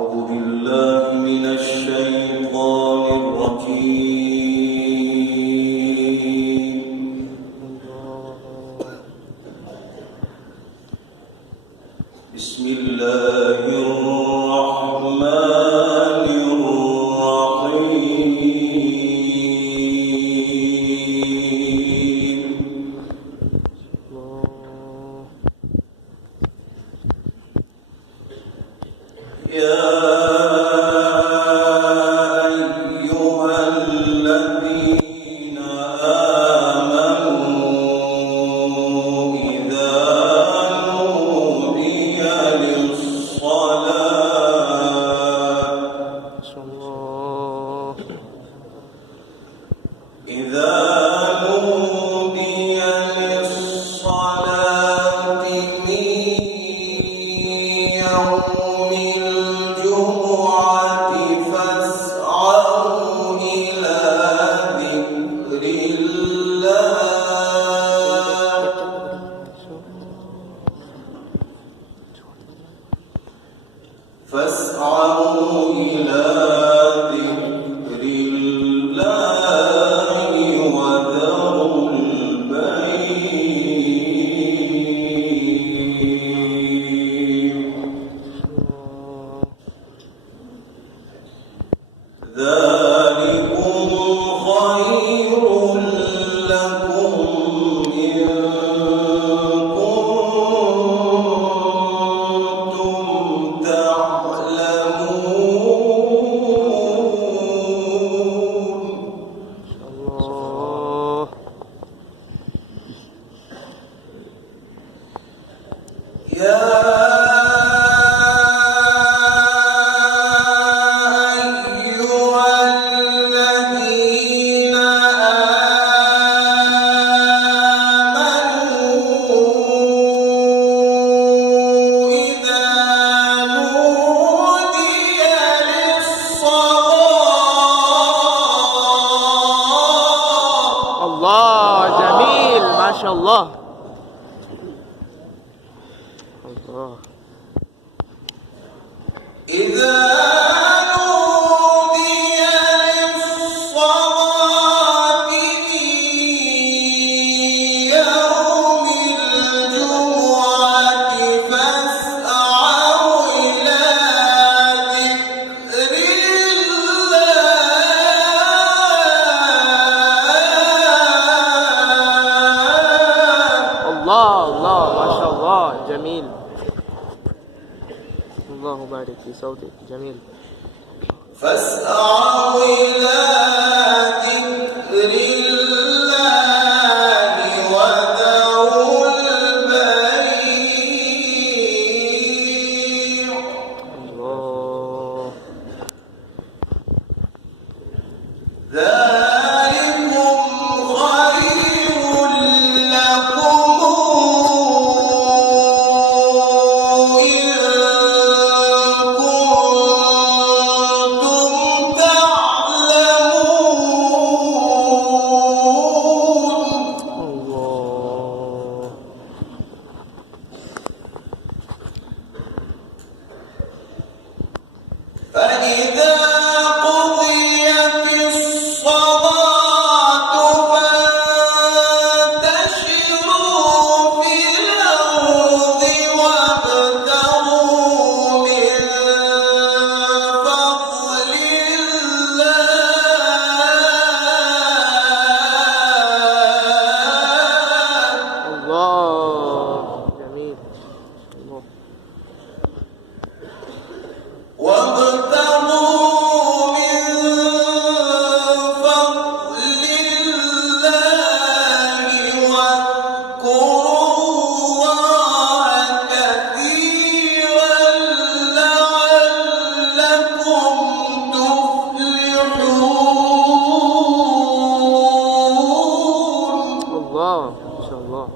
أعوذ بالله من الشيطان الرجيم. بسم الله الرحمن الرحيم. يا أيها الذين آمنوا إذا نودي للصلاة من يوم الجمعة فاسعوا إلى ذكر الله وذروا البيع. ذلكم خير لكم إن كنتم تعلمون. يا الله جميل ما شاء الله. الله إذا نودي للصلاة من يوم الجمعة فاسعوا إلى ذكر الله الله ما شاء الله جميل. الله بارك في صوتك جميل. فاسعوا إلى ذكر الله وذروا البيع. الله ذلكم خير لكم إن كنتم تعلمون. الله فإذا قضيت الصلاة فانتشروا في الأرض وابتغوا من فضل الله. الله جميل. الله وابتغوا من فضل الله واذكروا الله كثيرا لعلكم تفلحون. الله ما شاء الله.